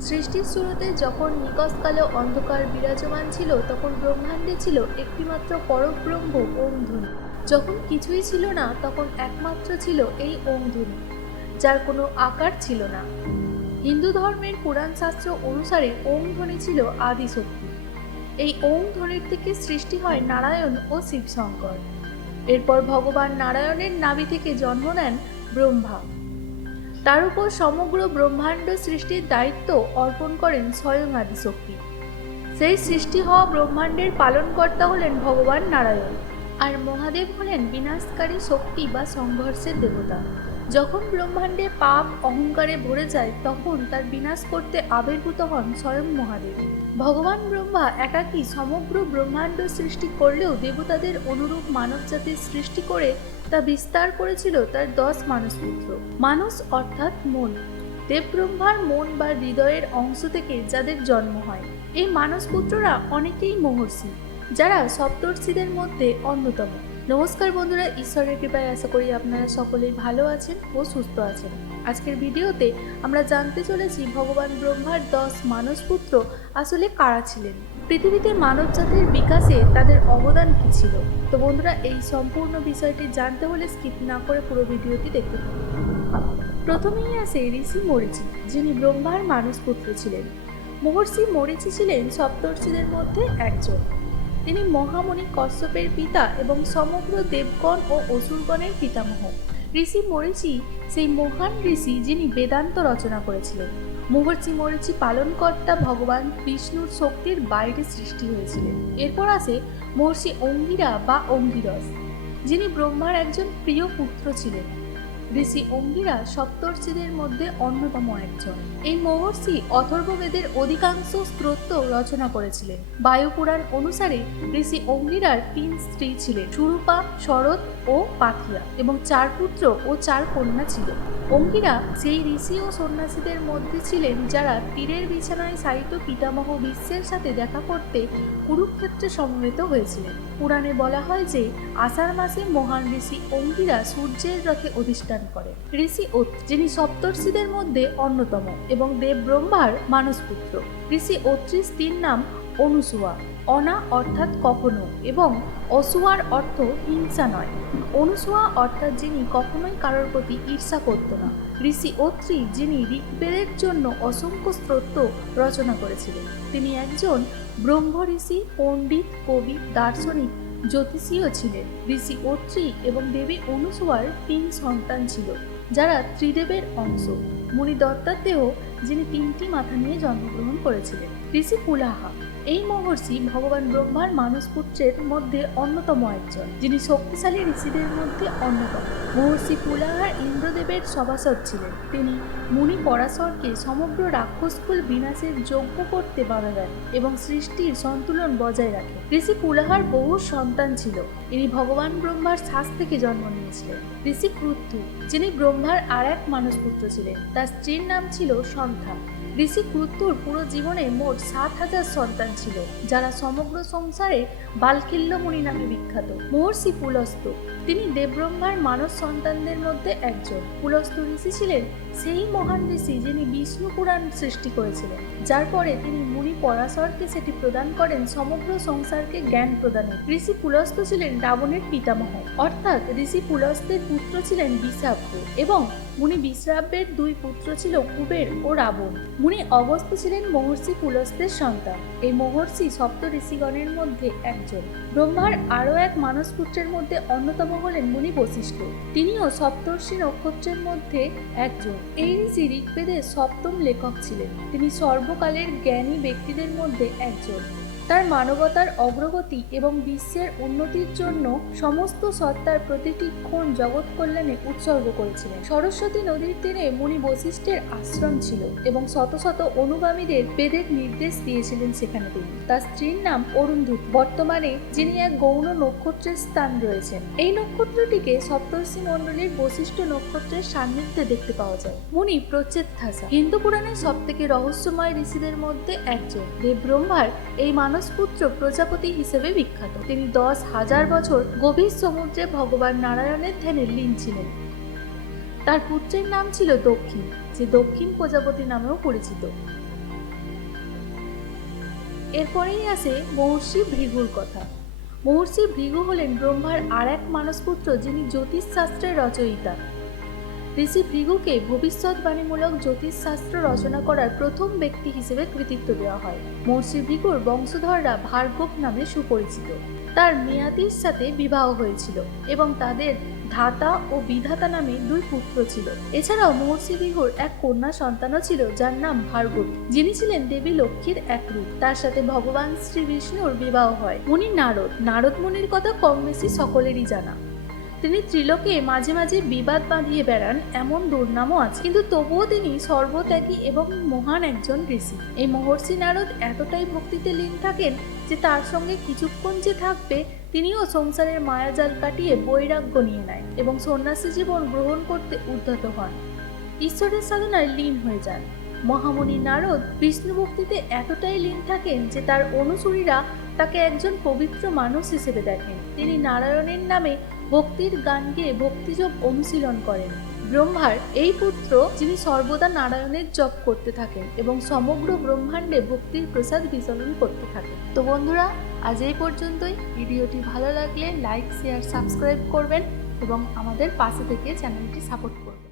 সৃষ্টির শুরুতে যখন নিকশকালে অন্ধকার বিরাজমান ছিল, তখন ব্রহ্মাণ্ডে ছিল একটিমাত্র পরব্রহ্ম ওম ধ্বনি। যখন কিছুই ছিল না, তখন একমাত্র ছিল এই ওম ধ্বনি, যার কোনো আকার ছিল না। হিন্দু ধর্মের পুরাণ শাস্ত্র অনুসারে ওম ধ্বনি ছিল আদি শক্তি এই ওম ধ্বনির থেকে সৃষ্টি হয় নারায়ণ ও শিবশঙ্কর। এরপর ভগবান নারায়ণের নাভি থেকে জন্ম নেন ব্রহ্মা। তার উপর সমগ্র ব্রহ্মাণ্ড সৃষ্টির দায়িত্ব অর্পণ করেন স্বয়ং আদিশক্তি সেই সৃষ্টি হওয়া ব্রহ্মাণ্ডের পালনকর্তা হলেন ভগবান নারায়ণ, আর মহাদেব হলেন বিনাশকারী শক্তি বা সংঘর্ষের দেবতা। যখন ব্রহ্মাণ্ডে পাপ অহংকারে ভরে যায়, তখন তার বিনাশ করতে আবির্ভূত হন স্বয়ং মহাদেব। ভগবান ব্রহ্মা একাকী সমগ্র ব্রহ্মাণ্ড সৃষ্টি করলেও দেবতাদের অনুরূপ মানব জাতির সৃষ্টি করে তা বিস্তার করেছিল তার দশ মানসপুত্র। মানুষ অর্থাৎ মন। দেবব্রহ্মার মন বা হৃদয়ের অংশ থেকে যাদের জন্ম হয়, এই মানসপুত্ররা অনেকেই মহর্ষি, যারা সপ্তর্ষিদের মধ্যে অন্যতম। নমস্কার বন্ধুরা, ঈশ্বরের কৃপায় আশা করি আপনারা সকলেই ভালো আছেন ও সুস্থ আছেন। আজকের ভিডিওতে আমরা জানতে চলেছি ভগবান ব্রহ্মার দশ মানসপুত্র আসলে কারা ছিলেন? পৃথিবীতে মানব জাতির বিকাশে তাদের অবদান কী ছিল? তো বন্ধুরা, এই সম্পূর্ণ বিষয়টি জানতে হলে স্কিপ না করে পুরো ভিডিওটি দেখতে থাকুন। প্রথমেই আসে ঋষি মরিচি, যিনি ব্রহ্মার মানসপুত্র ছিলেন। মহর্ষি মরিচি ছিলেন সপ্তর্ষিদের মধ্যে একজন। তিনি মহামণি কশ্যপের পিতা এবং সমগ্র দেবগণ ও অসুরগণের পিতামহ। ঋষি মরিচি, সেই মহান ঋষি যিনি বেদান্ত রচনা করেছিলেন। মহর্ষি মরিচি পালনকর্তা ভগবান বিষ্ণুর শক্তির বাইরে সৃষ্টি হয়েছিলেন। এরপর আসে মহর্ষি অঙ্গিরা বা অঙ্গিরস, যিনি ব্রহ্মার একজন প্রিয় পুত্র ছিলেন। ঋষি অঙ্গিরা সপ্তর্ষিদের মধ্যে অন্যতম একজন। এই মহর্ষি অথর্ববেদের অধিকাংশ স্তোত্র রচনা করেছিলেন। বায়ুপুরাণ অনুসারে ঋষি অঙ্গিরার তিন স্ত্রী ছিলেন, সুরূপা, শরৎ ও পাথিয়া এবং চার পুত্র ও চার কন্যা ছিল। অঙ্গিরা সেই ঋষি ও সন্ন্যাসীদের মধ্যে ছিলেন যারা তীরের বিছানায় সাহিত্য পিতামহ বিশ্বের সাথে দেখা করতে কুরুক্ষেত্রে সমবেত হয়েছিলেন। পুরাণে বলা হয় যে আষাঢ় মাসে মহান ঋষি অঙ্গিরা সূর্যের রথে অধিষ্ঠান করেন ঋষি ওত যিনি সপ্তর্ষিদের মধ্যে অন্যতম এবং দেব ব্রহ্মার মানসপুত্র। ঋষি অত্রি স্ত্রীর নাম অনুসুয়া। অনা অর্থাৎ কখনো এবং অসুয়ার অর্থ হিংসা নয়। অনুসুয়া অর্থাৎ যিনি কখনোই কারোর প্রতি ঈর্ষা করত না। ঋষি অত্রি যিনি ঋগ্বেদের জন্য অসংখ্য স্তোত্র রচনা করেছিলেন। তিনি একজন ব্রহ্ম ঋষি পণ্ডিত, কবি, দার্শনিক জ্যোতিষীও ছিলেন। ঋষি অত্রি এবং দেবী অনুসুয়ার তিন সন্তান ছিল, যারা ত্রিদেবের অংশ। মুনি দত্তাত্রেয় যিনি তিনটি মাথা নিয়ে জন্মগ্রহণ করেছিলেন। ঋষি পুলাহা এই মহর্ষি ভগবান ব্রহ্মার মানসপুত্রের মধ্যে অন্যতম একজন, যিনি শক্তিশালী ঋষিদের মধ্যে অন্যতম। মহর্ষি পুলাহার ইন্দ্রদেবের সভাসদ ছিলেন। তিনি মুনি পরাশরকে সমগ্র রাক্ষসকুল বিনাশের যজ্ঞ করতে বাধা দেন এবং সৃষ্টির সন্তুলন বজায় রাখেন ঋষি পুলাহার বহু সন্তান ছিল। ইনি ভগবান ব্রহ্মার শ্বাস থেকে জন্ম নিয়েছিলেন। ঋষি ক্রুদ্ধু, যিনি ব্রহ্মার আর এক মানসপুত্র ছিলেন। তার স্ত্রীর নাম ছিল সন্ধ্যা ঋষি ক্রুদ্ধুর পুরো জীবনে মোট সাত হাজার সন্তান ছিল, যারা সমগ্র সংসারে বালকিল্য মুনি নামে বিখ্যাত। মহর্ষি পুলস্ত, তিনি দেবব্রহ্মার মানস সন্তানদের মধ্যে একজন। পুলস্ত ঋষি ছিলেন সেই মহান ঋষি যিনি বিষ্ণু পুরাণ সৃষ্টি করেছিলেন, যার পরে তিনি মুনি পরাশরকে সেটি প্রদান করেন সমগ্র সংসারকে জ্ঞান প্রদানে। ঋষি পুলস্ত ছিলেন রাবণের পিতামহ, অর্থাৎ ঋষি পুলস্তের পুত্র ছিলেন বিষাব্য এবং মুনি বিশ্রাব্যের দুই পুত্র ছিল কুবের ও রাবণ। মুনি অগস্ত্য ছিলেন মহর্ষি পুলস্তের সন্তান। এই মহর্ষি সপ্ত ঋষিগণের মধ্যে একজন। ব্রহ্মার আরও এক মানসপুত্রের মধ্যে অন্যতম হলেন মুনি বশিষ্ঠ। তিনিও সপ্তর্ষি নক্ষত্রের মধ্যে একজন। এই ঋষি ঋগ্বেদের সপ্তম লেখক ছিলেন। তিনি সর্বকালের জ্ঞানী ব্যক্তিদের মধ্যে একজন। তার মানবতার অগ্রগতি এবং বিশ্বের উন্নতির জন্য সমস্ত সত্তার প্রতিটি ক্ষণ জগৎ কল্যাণে উৎসর্গ করেছিলেন। সরস্বতী নদীর তীরে মুনি বশিষ্ঠের আশ্রম ছিল এবং শত শত অনুগামীদের বেদের নির্দেশ দিয়েছিলেন সেখানে তিনি। তার স্ত্রীর নাম অরুন্ধুত। বর্তমানে যিনি এক গৌণ নক্ষত্রের স্থান রয়েছেন। এই নক্ষত্রটিকে সপ্তর্ষি মণ্ডলীর বশিষ্ঠ নক্ষত্রের সান্নিধ্যে দেখতে পাওয়া যায়। মুনি প্রচেত্থাসা হিন্দু পুরাণের সব থেকে রহস্যময় ঋষিদের মধ্যে একজন। দেব ব্রহ্মার এই মানসপুত্র প্রজাপতি হিসেবে বিখ্যাত। তিনি দশ হাজার বছর গভীর সমুদ্রে ভগবান নারায়ণের ধ্যানে লীন ছিলেন। তার পুত্রের নাম ছিল দক্ষিণ, যে দক্ষিণ প্রজাপতি নামেও পরিচিত। এরপরেই আসে মহর্ষি ভৃগুর কথা। মহর্ষি ভৃগু হলেন ব্রহ্মার আর এক মানসপুত্র যিনি জ্যোতিষশাস্ত্রের রচয়িতা। ঋষি ভৃগুকে ভবিষ্যৎবাণীমূলক জ্যোতিষশাস্ত্র রচনা করার প্রথম ব্যক্তি হিসেবে কৃতিত্ব দেওয়া হয়। মহর্ষি ভৃগুর বংশধররা ভার্গব নামে সুপরিচিত। তার মেয়াতির সাথে বিবাহ হয়েছিল এবং তাদের ধাতা ও বিধাতা নামে দুই পুত্র ছিল। এছাড়াও মহর্ষি ভৃগুর এক কন্যা সন্তানও ছিল, যার নাম ভার্গবী। যিনি ছিলেন দেবী লক্ষ্মীর এক রূপ। তার সাথে ভগবান শ্রী বিষ্ণুর বিবাহ হয়। উনি নারদ। নারদ মুনির কথা কম বেশি সকলেরই জানা। তিনি ত্রিলোকে মাঝে মাঝে বিবাদ বাঁধিয়ে বেড়ান, এমন দুর্নামও আছে। কিন্তু তবুও তিনি সর্বত্যাগী এবং মহান একজন ঋষি। এই মহর্ষি নারদ এতটাই ভক্তিতে লীন থাকেন যে তার সঙ্গে কিছুক্ষণ যে থাকবে, তিনিও সংসারের মায়াজাল কাটিয়ে বৈরাগ্য নিয়ে নেয় এবং সন্ন্যাসী জীবন গ্রহণ করতে উদ্ধত হন। ঈশ্বরের সাধনায় লীন হয়ে যান। মহামণি নারদ বিষ্ণু ভক্তিতে এতটাই লীন থাকেন যে তার অনুসারীরা তাকে একজন পবিত্র মানুষ হিসেবে দেখেন। তিনি নারায়ণের নামে ভক্তির গান গেয়ে ভক্তিযোগ অনুশীলন করেন। ব্রহ্মার এই পুত্র যিনি সর্বদা নারায়ণের জপ করতে থাকেন এবং সমগ্র ব্রহ্মাণ্ডে ভক্তির প্রসাদ বিচরণ করতে থাকেন। তো বন্ধুরা, আজ এই পর্যন্তই। ভিডিওটি ভালো লাগলে লাইক, শেয়ার, সাবস্ক্রাইব করবেন এবং আমাদের পাশে থেকে চ্যানেলটি সাপোর্ট করবেন।